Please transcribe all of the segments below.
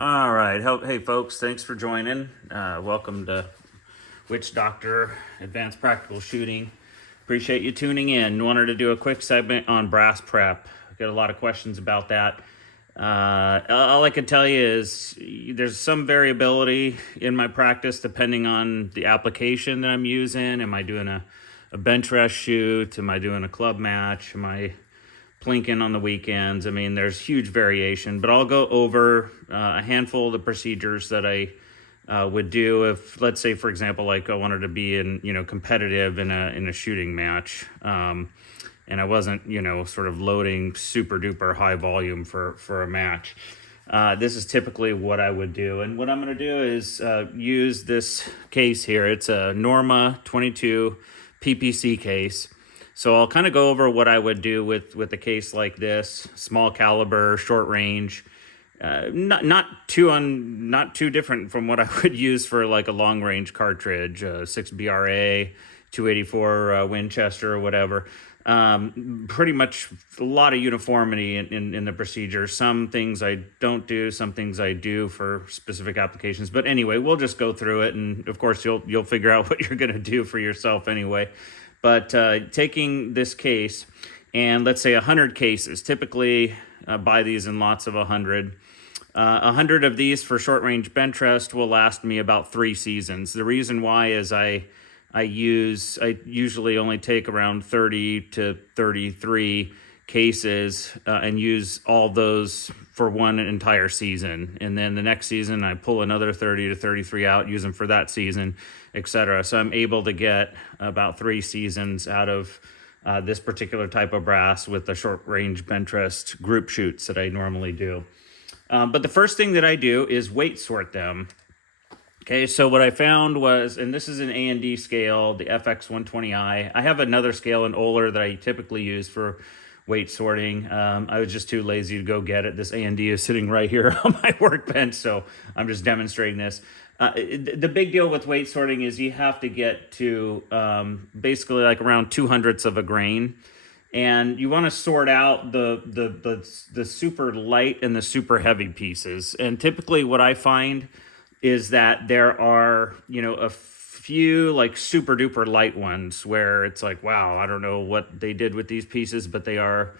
All right. Hey, folks, thanks for joining. Welcome to Witch Doctor Advanced Practical Shooting. Appreciate you tuning in. Wanted to do a quick segment on brass prep. I get a lot of questions about that. All I can tell you is there's some variability in my practice depending on the application that I'm using. Am I doing a bench rest shoot? Am I doing a club match? Am I plinking on the weekends? I mean, there's huge variation, but I'll go over a handful of the procedures that I would do if, let's say, for example, like I wanted to be competitive in a shooting match, and I wasn't sort of loading super duper high volume for a match. This is typically what I would do, and what I'm going to do is use this case here. It's a Norma 22 PPC case. So I'll kind of go over what I would do with a case like this, small caliber, short range, not too different from what I would use for like a long range cartridge, 6BRA, 284 Winchester or whatever. Pretty much a lot of uniformity in the procedure. Some things I don't do, some things I do for specific applications. But anyway, we'll just go through it, and of course you'll figure out what you're going to do for yourself anyway. But taking this case, and let's say 100 cases, typically buy these in lots of 100. 100 of these for short-range bench rest will last me about 3 seasons. The reason why is I usually only take around 30 to 33 cases and use all those for one entire season. And then the next season, I pull another 30 to 33 out, use them for that season, etc. So I'm able to get about 3 seasons out of this particular type of brass with the short range bench rest group shoots that I normally do. But the first thing that I do is weight sort them. Okay, so what I found was, and this is an A&D scale, the FX120i. I have another scale, an Oler, that I typically use for weight sorting. I was just too lazy to go get it. This A&D is sitting right here on my workbench, so I'm just demonstrating this. The big deal with weight sorting is you have to get to basically like around 2/100ths of a grain. And you want to sort out the super light and the super heavy pieces. And typically what I find is that there are, a few like super duper light ones where it's like, wow, I don't know what they did with these pieces, but they are,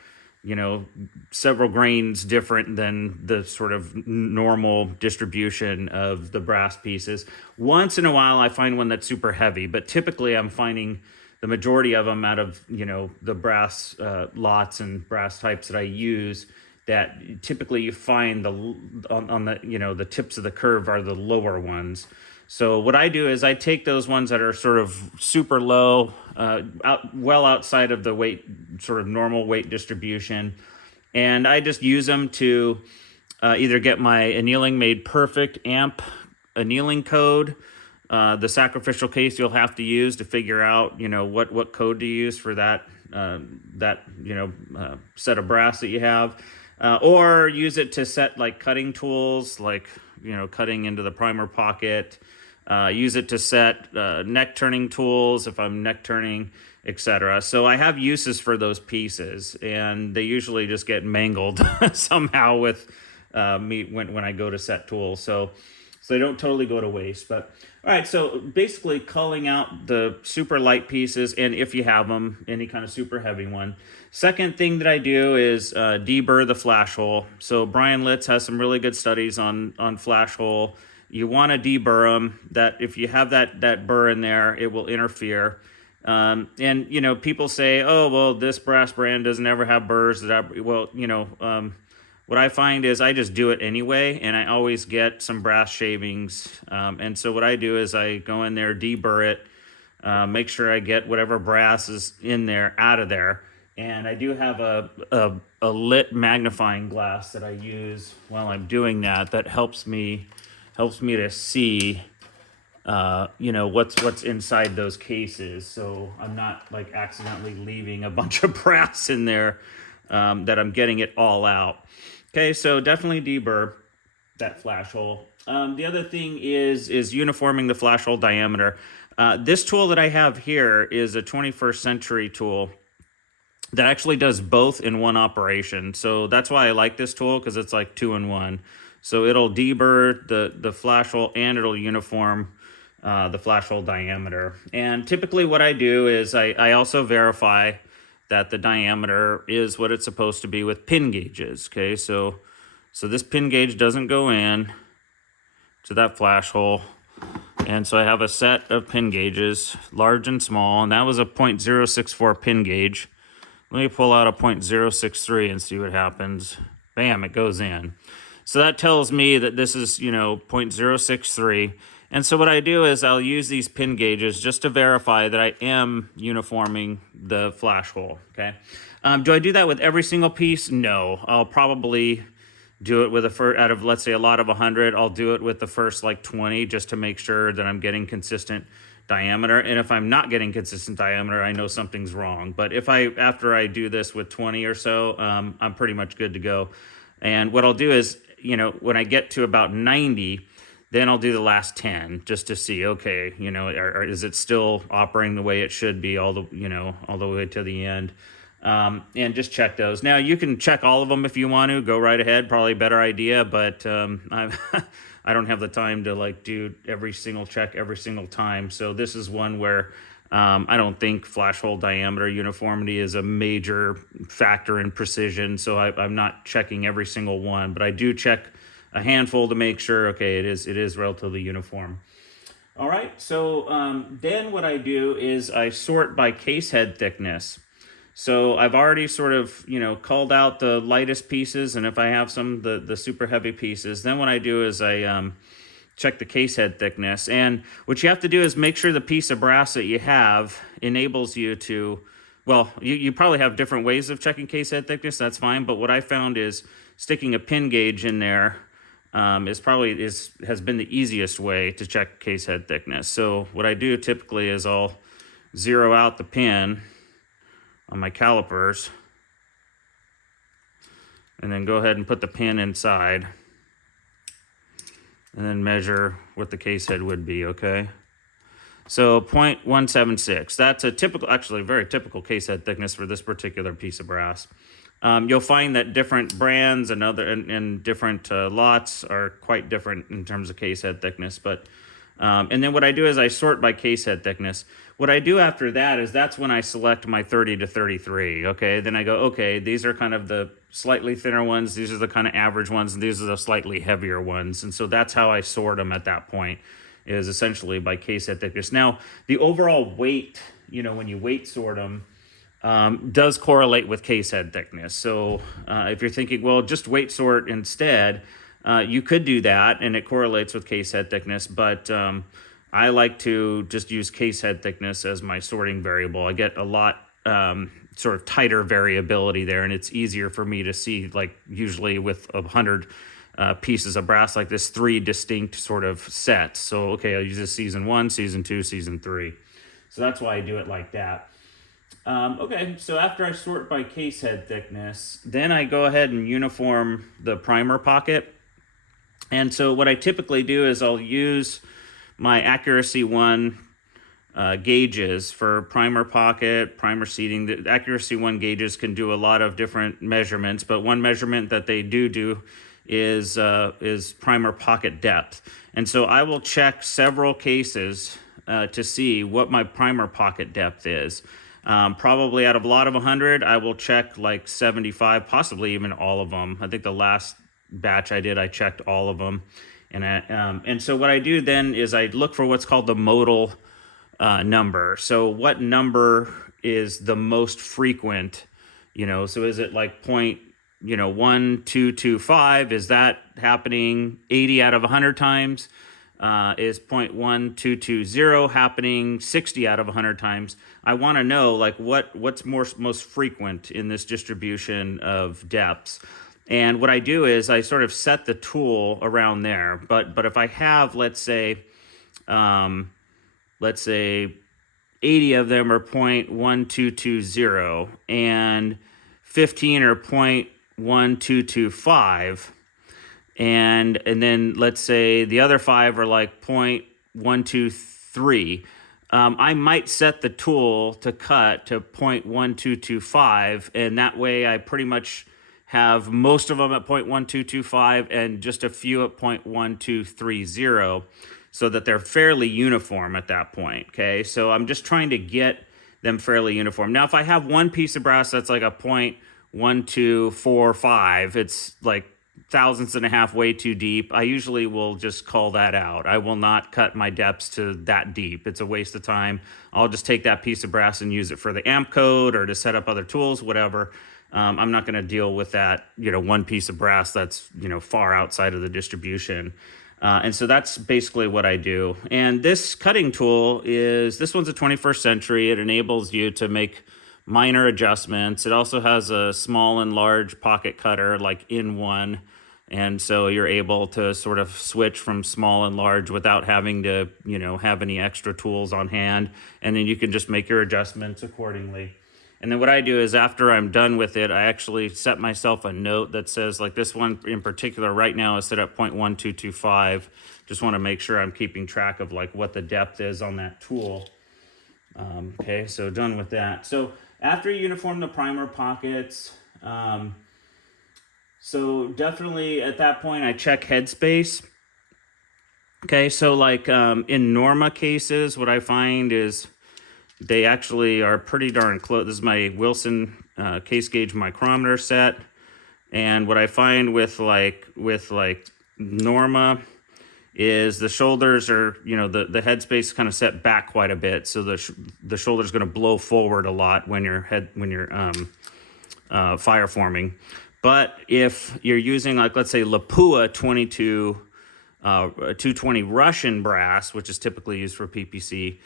several grains different than the sort of normal distribution of the brass pieces. Once in a while, I find one that's super heavy, but typically I'm finding the majority of them out of, the brass lots and brass types that I use, that typically you find on the the tips of the curve are the lower ones. So what I do is I take those ones that are sort of super low, well outside of the weight, sort of normal weight distribution, and I just use them to either get my annealing made perfect amp annealing code. The sacrificial case you'll have to use to figure out, what code to use for that set of brass that you have. Or use it to set like cutting tools, like, cutting into the primer pocket. Use it to set neck turning tools if I'm neck turning, etc. So I have uses for those pieces, and they usually just get mangled somehow with me when I go to set tools. So they don't totally go to waste. But all right, so basically culling out the super light pieces, and if you have them, any kind of super heavy one. Second thing that I do is deburr the flash hole. So Brian Litz has some really good studies on flash hole. You want to deburr them. That if you have that burr in there, it will interfere. And people say, oh well, this brass brand doesn't ever have burrs. What I find is I just do it anyway, and I always get some brass shavings. And so what I do is I go in there, deburr it, make sure I get whatever brass is in there out of there. And I do have a lit magnifying glass that I use while I'm doing that. That helps me to see, what's inside those cases. So I'm not like accidentally leaving a bunch of brass in there, that I'm getting it all out. Okay, so definitely deburr that flash hole. The other thing is uniforming the flash hole diameter. This tool that I have here is a 21st century tool that actually does both in one operation. So that's why I like this tool, because it's like 2 in 1. So it'll deburr the flash hole, and it'll uniform the flash hole diameter. And typically what I do is I also verify that the diameter is what it's supposed to be with pin gauges. Okay, so this pin gauge doesn't go in to that flash hole. And so I have a set of pin gauges, large and small, and that was a 0.064 pin gauge. Let me pull out a 0.063 and see what happens. Bam, it goes in. So that tells me that this is, 0.063. And so what I do is I'll use these pin gauges just to verify that I am uniforming the flash hole, okay? Do I do that with every single piece? No. I'll probably do it with out of, let's say, a lot of 100, I'll do it with the first like 20 just to make sure that I'm getting consistent diameter. And if I'm not getting consistent diameter, I know something's wrong. But after I do this with 20 or so, I'm pretty much good to go. And what I'll do is, when I get to about 90, then I'll do the last 10 just to see, okay, is it still operating the way it should be all the way to the end. And just check those. Now, you can check all of them if you want to. Go right ahead. Probably a better idea, but I don't have the time to do every single check every single time. So this is one where I don't think flash hole diameter uniformity is a major factor in precision. So I'm not checking every single one, but I do check a handful to make sure, okay, it is relatively uniform. All right, so then what I do is I sort by case head thickness. So I've already sort of, culled out the lightest pieces, and if I have some, the super heavy pieces. Then what I do is I check the case head thickness. And what you have to do is make sure the piece of brass that you have enables you to, well, you probably have different ways of checking case head thickness, that's fine. But what I found is sticking a pin gauge in there has been the easiest way to check case head thickness. So what I do typically is I'll zero out the pin on my calipers and then go ahead and put the pin inside and then measure what the case head would be, okay? So 0.176, that's a typical, actually very typical case head thickness for this particular piece of brass. You'll find that different brands and different lots are quite different in terms of case head thickness. But and then what I do is I sort by case head thickness. What I do after that is that's when I select my 30 to 33. Okay, then I go, okay, these are kind of the slightly thinner ones. These are the kind of average ones. And these are the slightly heavier ones. And so that's how I sort them at that point, is essentially by case head thickness. Now, the overall weight, when you weight sort them, does correlate with case head thickness. So if you're thinking, well, just weight sort instead, you could do that and it correlates with case head thickness, but I like to just use case head thickness as my sorting variable. I get a lot sort of tighter variability there, and it's easier for me to see, like usually with 100 pieces of brass like this, 3 distinct sort of sets. So, okay, I'll use this season 1, season 2, season 3. So that's why I do it like that. Okay, so after I sort by case head thickness, then I go ahead and uniform the primer pocket. And so what I typically do is I'll use my Accuracy 1 gauges for primer pocket, primer seating. The Accuracy 1 gauges can do a lot of different measurements, but one measurement that they do is primer pocket depth. And so I will check several cases to see what my primer pocket depth is. Probably out of a lot of 100, I will check like 75, possibly even all of them. I think the last batch I did, I checked all of them. And so what I do then is I look for what's called the modal number. So what number is the most frequent, so is it like 0.1225? Is that happening 80 out of 100 times? Is 0.1220 happening 60 out of 100 times? I want to know like what's most frequent in this distribution of depths. And what I do is I sort of set the tool around there. But if I have, let's say 80 of them are 0.1220 and 15 are 0.1225, and then let's say the other 5 are like 0.123. I might set the tool to cut to 0.1225, and that way I pretty much have most of them at 0.1225 and just a few at 0.1230, so that they're fairly uniform at that point. Okay, so I'm just trying to get them fairly uniform. Now, if I have one piece of brass that's like a 0.1245, it's like thousandths and a half way too deep, I usually will just call that out. I will not cut my depths to that deep. It's a waste of time. I'll just take that piece of brass and use it for the amp code or to set up other tools, whatever. I'm not going to deal with that, one piece of brass that's, far outside of the distribution. And so that's basically what I do. And this cutting tool this one's a 21st century. It enables you to make minor adjustments. It also has a small and large pocket cutter, like in one. And so you're able to sort of switch from small and large without having to, have any extra tools on hand. And then you can just make your adjustments accordingly. And then what I do is after I'm done with it, I actually set myself a note that says, like this one in particular right now is set at 0.1225. Just want to make sure I'm keeping track of like what the depth is on that tool. Okay, so done with that. So after you uniform the primer pockets, so definitely at that point I check headspace. Okay, so like in Norma cases, what I find is they actually are pretty darn close. This is my Wilson case gauge micrometer set. And what I find with Norma is the shoulders are, the headspace is kind of set back quite a bit. So the shoulder's going to blow forward a lot when you're fire forming. But if you're using, like, let's say Lapua 220 Russian brass, which is typically used for PPC,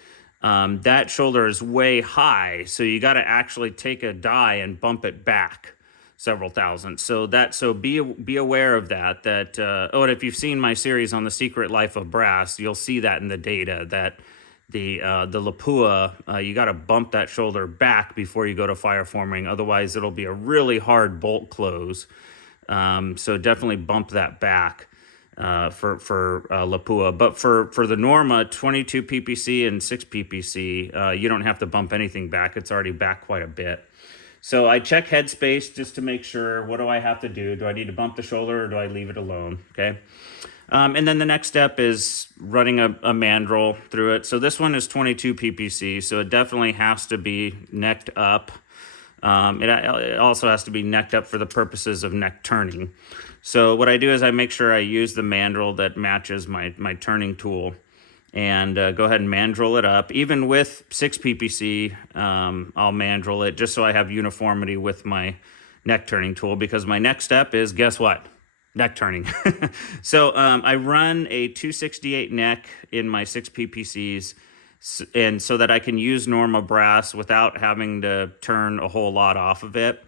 that shoulder is way high, so you got to actually take a die and bump it back several thousand. So be aware of that. And if you've seen my series on the secret life of brass, you'll see that in the data that the Lapua, you got to bump that shoulder back before you go to fire forming. Otherwise, it'll be a really hard bolt close. So definitely bump that back. For Lapua, but for the Norma 22 PPC and 6 PPC, you don't have to bump anything back. It's already back quite a bit. So I check headspace just to make sure, what do I have to do? Do I need to bump the shoulder or do I leave it alone? Okay. And then the next step is running a mandrel through it. So this one is 22 PPC, so it definitely has to be necked up. It also has to be necked up for the purposes of neck turning. So what I do is I make sure I use the mandrel that matches my turning tool and go ahead and mandrel it up. Even with 6 PPC, I'll mandrel it just so I have uniformity with my neck turning tool, because my next step is, guess what? Neck turning. So I run a 268 neck in my 6 PPCs, and so that I can use Norma brass without having to turn a whole lot off of it.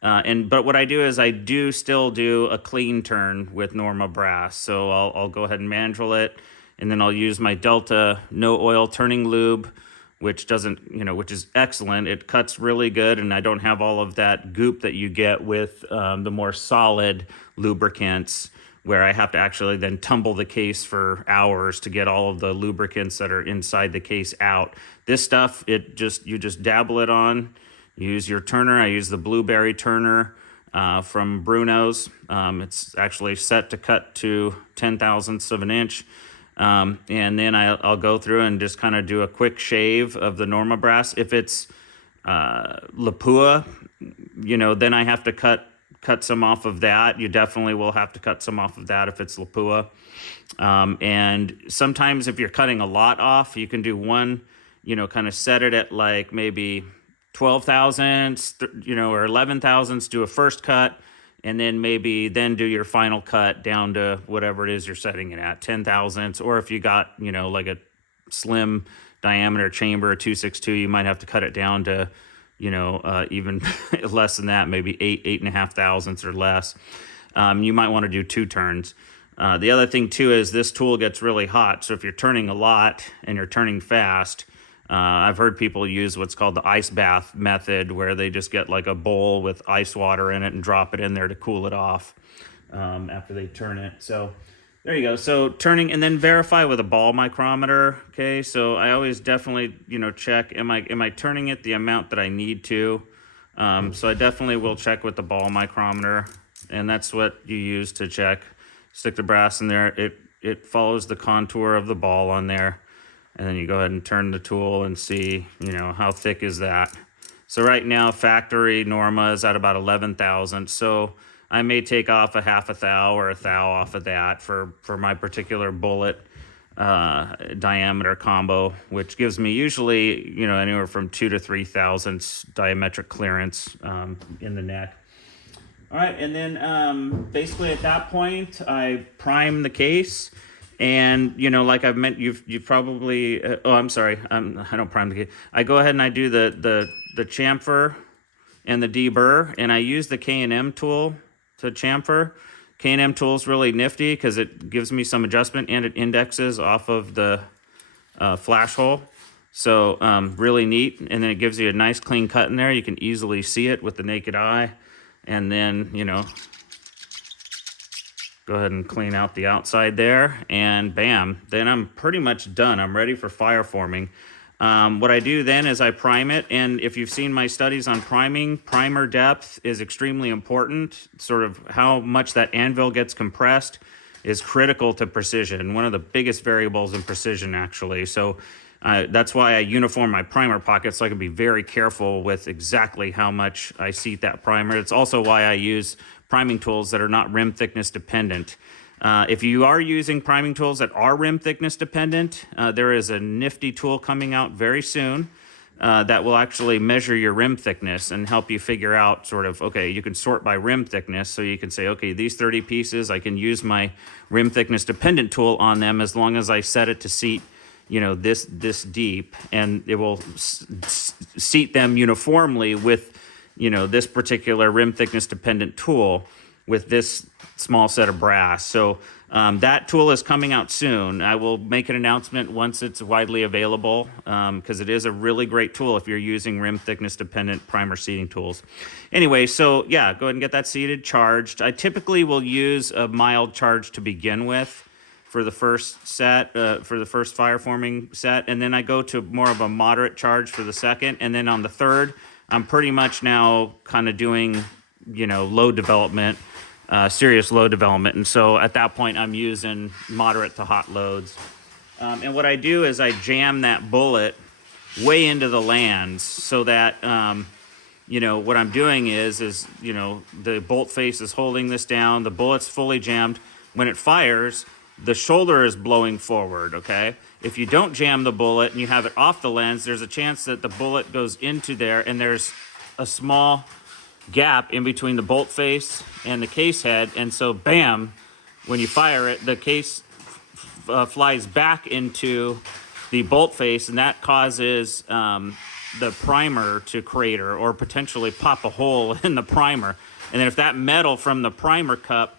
But what I do is I still do a clean turn with Norma brass. So I'll go ahead and mandrel it, and then I'll use my Delta no oil turning lube, which is excellent. It cuts really good, and I don't have all of that goop that you get with the more solid lubricants, where I have to actually then tumble the case for hours to get all of the lubricants that are inside the case out. This stuff, you just dabble it on. Use your turner. I use the blueberry turner from Bruno's. It's actually set to cut to 10,000ths of an inch. And then I'll go through and just kind of do a quick shave of the Norma brass. If it's Lapua, then I have to cut some off of that. You definitely will have to cut some off of that if it's Lapua. And sometimes if you're cutting a lot off, you can do one, kind of set it at like maybe 12 thousandths, or 11 thousandths, do a first cut, and then then do your final cut down to whatever it is you're setting it at, 10 thousandths. Or if you got, like a slim diameter chamber, a 262, you might have to cut it down to, even less than that, maybe 8.5 thousandths or less. You might want to do 2 turns. The other thing too is this tool gets really hot. So if you're turning a lot and you're turning fast, I've heard people use what's called the ice bath method, where they just get like a bowl with ice water in it and drop it in there to cool it off after they turn it. So there you go. So turning, and then verify with a ball micrometer. Okay, so I always definitely check, am I turning it the amount that I need to? So I definitely will check with the ball micrometer, and that's what you use to check. Stick the brass in there. It follows the contour of the ball on there, and then you go ahead and turn the tool and see, how thick is that. So right now, factory Norma is at about 11 thousandths. So I may take off a half a thou or a thou off of that for my particular bullet diameter combo, which gives me usually, anywhere from 2 to 3 thousandths diametric clearance in the neck. All right, and then basically at that point, I prime the case. And, like I've meant, you've probably, I'm sorry, I don't prime the case. I go ahead and I do the chamfer and the deburr, and I use the K&M tool to chamfer. K&M tool is really nifty because it gives me some adjustment and it indexes off of the flash hole. So really neat. And then it gives you a nice clean cut in there. You can easily see it with the naked eye. And then, go ahead and clean out the outside there, and bam, then I'm pretty much done. I'm ready for fire forming. What I do then is I prime it, and if you've seen my studies on priming, primer depth is extremely important. Sort of how much that anvil gets compressed is critical to precision, one of the biggest variables in precision, actually. So that's why I uniform my primer pocket, so I can be very careful with exactly how much I seat that primer. It's also why I use priming tools that are not rim thickness dependent. If you are using priming tools that are rim thickness dependent, there is a nifty tool coming out very soon that will actually measure your rim thickness and help you figure out sort of, okay, you can sort by rim thickness. So you can say, okay, these 30 pieces, I can use my rim thickness dependent tool on them as long as I set it to seat, this deep, and it will seat them uniformly with, this particular rim thickness dependent tool with this small set of brass. So that tool is coming out soon. I will make an announcement once it's widely available because it is a really great tool if you're using rim thickness dependent primer seating tools. Anyway, so yeah, go ahead and get that seated, charged. I typically will use a mild charge to begin with for the first set, for the first fire forming set, and then I go to more of a moderate charge for the second, and then on the third, I'm pretty much now kind of doing, load development, serious load development. And so at that point, I'm using moderate to hot loads. And what I do is I jam that bullet way into the lands so that, what I'm doing is the bolt face is holding this down, the bullet's fully jammed. When it fires, the shoulder is blowing forward, okay? If you don't jam the bullet and you have it off the lens, there's a chance that the bullet goes into there and there's a small gap in between the bolt face and the case head. And so, bam, when you fire it, the case flies back into the bolt face, and that causes the primer to crater or potentially pop a hole in the primer. And then if that metal from the primer cup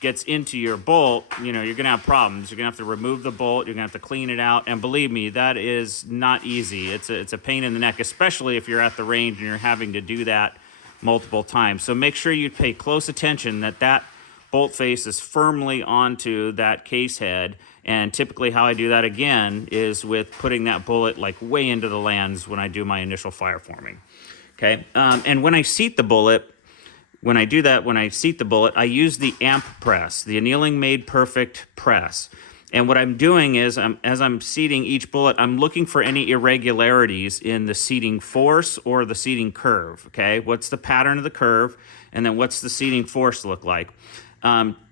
gets into your bolt, you're going to have problems. You're going to have to remove the bolt. You're going to have to clean it out. And believe me, that is not easy. It's a pain in the neck, especially if you're at the range and you're having to do that multiple times. So make sure you pay close attention that bolt face is firmly onto that case head. And typically how I do that again is with putting that bullet like way into the lands when I do my initial fire forming. Okay. And when I seat the bullet, when I seat the bullet, I use the amp press, the Annealing Made Perfect press. And what I'm doing is, as I'm seating each bullet, I'm looking for any irregularities in the seating force or the seating curve, okay? What's the pattern of the curve, and then what's the seating force look like?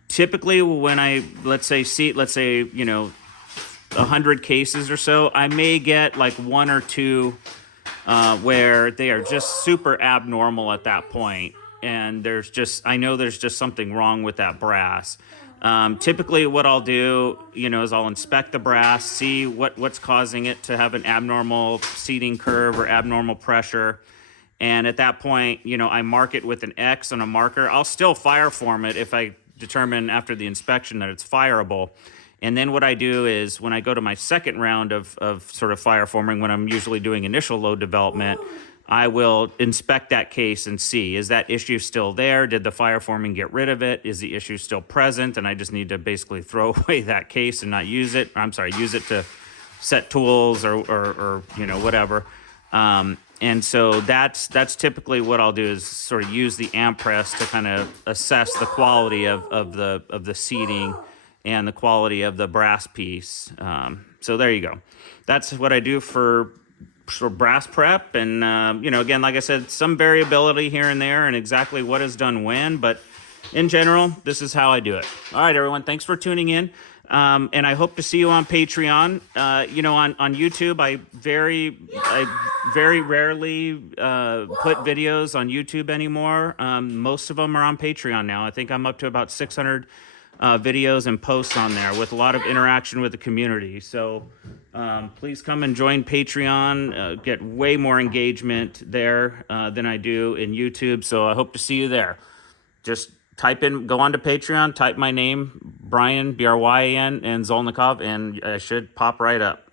Typically, when I, let's say, 100 cases or so, I may get like one or two where they are just super abnormal at that point. And I know there's just something wrong with that brass. Typically what I'll do, is I'll inspect the brass, see what's causing it to have an abnormal seating curve or abnormal pressure. And at that point, I mark it with an X on a marker. I'll still fire form it if I determine after the inspection that it's fireable. And then what I do is when I go to my second round of sort of fire forming, when I'm usually doing initial load development, I will inspect that case and see, is that issue still there? Did the fire forming get rid of it? Is the issue still present? And I just need to basically throw away that case and not use it. Use it to set tools or whatever. And so that's typically what I'll do, is sort of use the amp press to kind of assess the quality of the seating and the quality of the brass piece. So there you go. That's what I do for brass prep. And you know, again, like I said, some variability here and there and exactly what is done when, but in general, this is how I do it. All right, everyone, thanks for tuning in. And I hope to see you on Patreon. You know, on YouTube, I very rarely put videos on YouTube anymore. Most of them are on Patreon now. I think I'm up to about 600 videos and posts on there, with a lot of interaction with the community. So please come and join Patreon. Get way more engagement there than I do in YouTube. So I hope to see you there. Just go on to Patreon, type my name, Brian, Bryan, and Zolnikov, and I should pop right up.